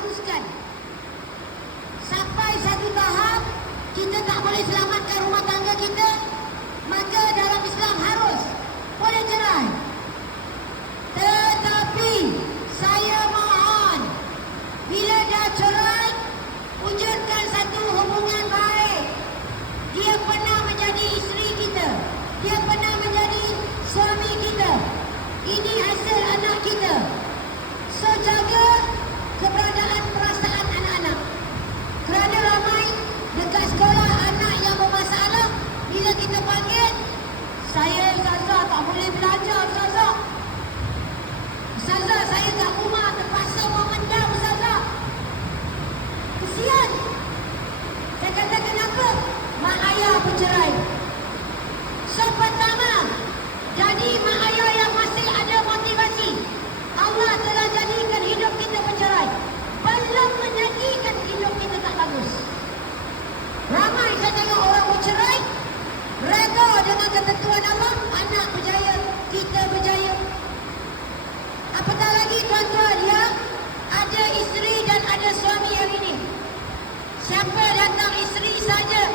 haruskan. Sampai satu tahap kita tak boleh selamatkan rumah tangga kita, maka dalam Islam harus boleh cerai. Tetapi saya mohon, bila dah cerai, wujudkan satu hubungan baik. Dia pernah menjadi isteri kita, dia pernah menjadi suami kita, ini hasil anak kita. So jaga keberadaan perasaan anak-anak. Kerana ramai dekat sekolah anak yang bermasalah, bila kita panggil, saya Ustazah tak boleh belajar Ustazah. Ustazah saya kat rumah terpaksa memendam Ustazah. Kesian. Saya kata kenapa? Mak ayah bercerai. So pertama, jadi mak ayah yang masih ada motivasi. Allah telah jadikan hidup kita bercerai, belum menjadikan hidup kita tak bagus. Ramai saya tengok orang bercerai, reda dengan ketentuan Allah, anak berjaya, kita berjaya. Apatah lagi tuan-tuan yang ada isteri dan ada suami hari ini. Siapa datang isteri saja,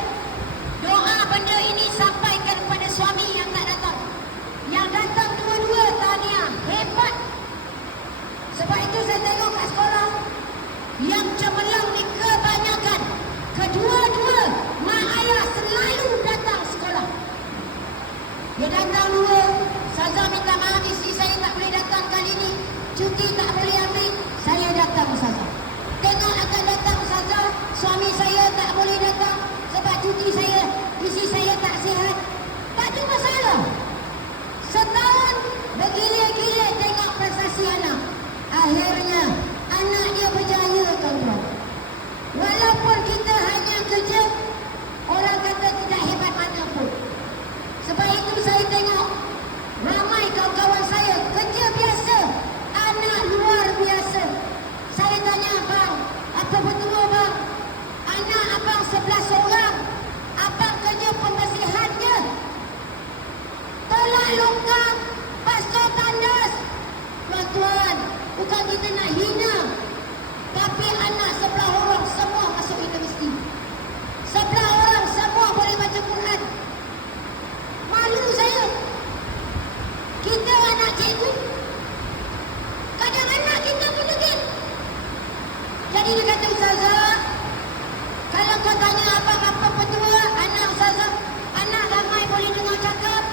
doa benda ini sampaikan kepada suami yang tak datang. Yang datang dua-dua, tahniah, hebat. Sebab itu saya tengok kat sekolah, yang cemerlang ni kebanyakan kedua-dua mak ayah selalu datang sekolah. Dia datang dua, Ustazah minta maaf isteri saya tak boleh datang kali ni, cuti tak boleh ambil, saya datang Ustazah. Tengok akan datang Ustazah, suami saya tak boleh datang sebab cuti saya, isteri saya tak sihat. Tak ada masalah. Setahun bergilir-gilir tengok prestasi anak. Akhirnya anak dia berjaya tuan-tuan. Walaupun kita hanya kerja, orang kata tidak hebat mana pun. Sebab itu saya tengok ramai kawan-kawan saya kerja biasa, anak luar biasa. Saya tanya, bang, apa betul bang? Anak abang 11 orang, abang kerja pembersihan je. Tolak longkang, pastor tandas. Tuan-tuan, bukan kita nak hina, tapi anak 11 orang semua masuk universiti. 11 orang semua boleh baca Quran. Malu saya. Kita anak cikgu, kadang anak kita pun degil. Jadi dia kata, Ustazah, kalau kau tanya abang apa petua, anak Ustazah, anak ramai boleh dengar cakap.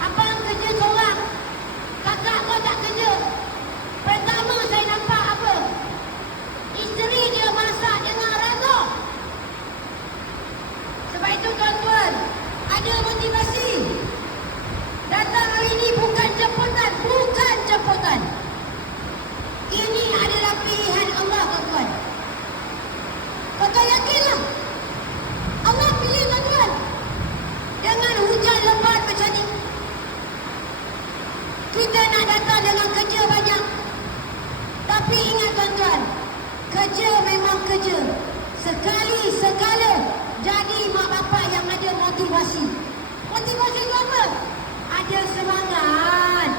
Abang kerja seorang, kakak kau tak kerja. Pertama saya nampak apa? Isteri dia masak dengan rasa. Sebab itu tuan-tuan, ada motivasi. Datang hari ini bukan jemputan, bukan jemputan. Ini adalah pilihan Allah tuan-tuan. Kau yakinlah Allah pilih tuan-tuan. Dengan hujan lebat macam ni, kita nak datang dengan kerja banyak. Tapi ingat tuan-tuan, kerja memang kerja. Sekali sekala jadi mak bapak yang ada motivasi. Motivasi tu apa? Ada semangat.